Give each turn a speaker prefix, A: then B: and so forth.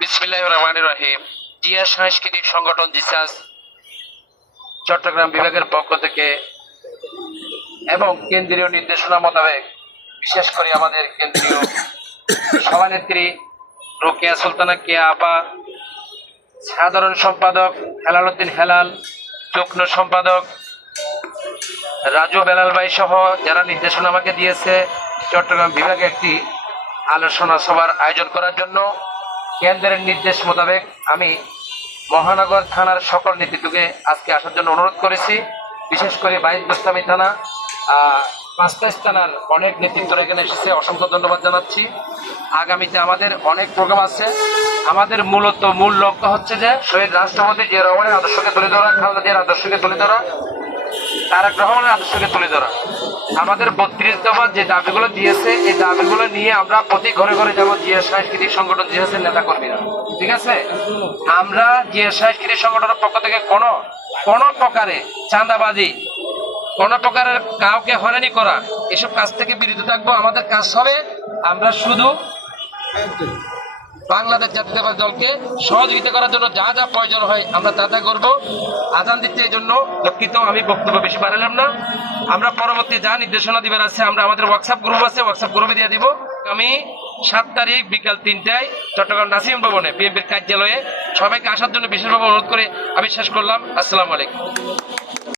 A: বিসমিল্লাহ রহমান রহিম। জিয়া সাংস্কৃতিক সংগঠন জিসাস চট্টগ্রাম বিভাগের পক্ষ থেকে এবং কেন্দ্রীয় নির্দেশনা মোতাবেক, বিশেষ করে আমাদের কেন্দ্রীয় সভানেত্রী রোকেয়া সুলতানা কেয়া আপা, সাধারণ সম্পাদক হেলাল উদ্দিন হেলাল, যুগ্ম সম্পাদক রাজু বেলাল ভাই সহ যারা নির্দেশনা আমাকে দিয়েছে, চট্টগ্রাম বিভাগে একটি আলোচনা সভার আয়োজন করার জন্য কেন্দ্রের নির্দেশ মোতাবেক আমি মহানগর থানার সকল নেতৃত্বকে আজকে আসার জন্য অনুরোধ করেছি। বিশেষ করে বাইশ গোস্তামী থানা আহ, পাঁচটাইশ থানার অনেক নেতৃত্বরা এখানে এসেছে অসংখ্য ধন্যবাদ জানাচ্ছি। আগামীতে আমাদের অনেক প্রোগ্রাম আছে। আমাদের মূলত মূল লক্ষ্য হচ্ছে যে শহীদ রাষ্ট্রপতি জিয়া রহমানের আদর্শকে তুলে ধরা খালেদা জিয়ার আদর্শকে তুলে ধরা। তারেক রহমানের আদর্শকে তুলে ধরা। আমাদের বত্রিশ দফা যে দাবিগুলো দিয়েছে, এই দাবিগুলো নিয়ে আমরা প্রতি ঘরে ঘরে যাব জিয়া সাংস্কৃতিক সংগঠন জিএসের নেতা কর্মীরা ঠিক আছে? আমরা জিয়া সাংস্কৃতিক সংগঠনের পক্ষ থেকে কোনো কোনো প্রকারে চাঁদাবাজি, কোনো প্রকারের কাউকে হয়রানি করা, এসব কাজ থেকে বিরত থাকব। আমাদের কাজ হবে আমরা শুধু বাংলাদেশ জাতীয়তাবাদী দলকে সহযোগিতা করার জন্য যা যা প্রয়োজন হয় আমরা তা তা করব। আজান দিতে এই জন্য দুঃখিত, আমি বক্তব্য বেশি বাড়ালাম না। আমরা পরবর্তী যা নির্দেশনা দিবার আছে, আমরা আমাদের হোয়াটসঅ্যাপ গ্রুপ আছে হোয়াটসঅ্যাপ গ্রুপে দিয়ে দিব। আমি সাত তারিখ বিকাল তিনটায় চট্টগ্রাম নাসিম ভবনে বিএনপির কার্যালয়ে সবাইকে আসার জন্য বিশেষভাবে অনুরোধ করে আমি শেষ করলাম। আসসালামু আলাইকুম।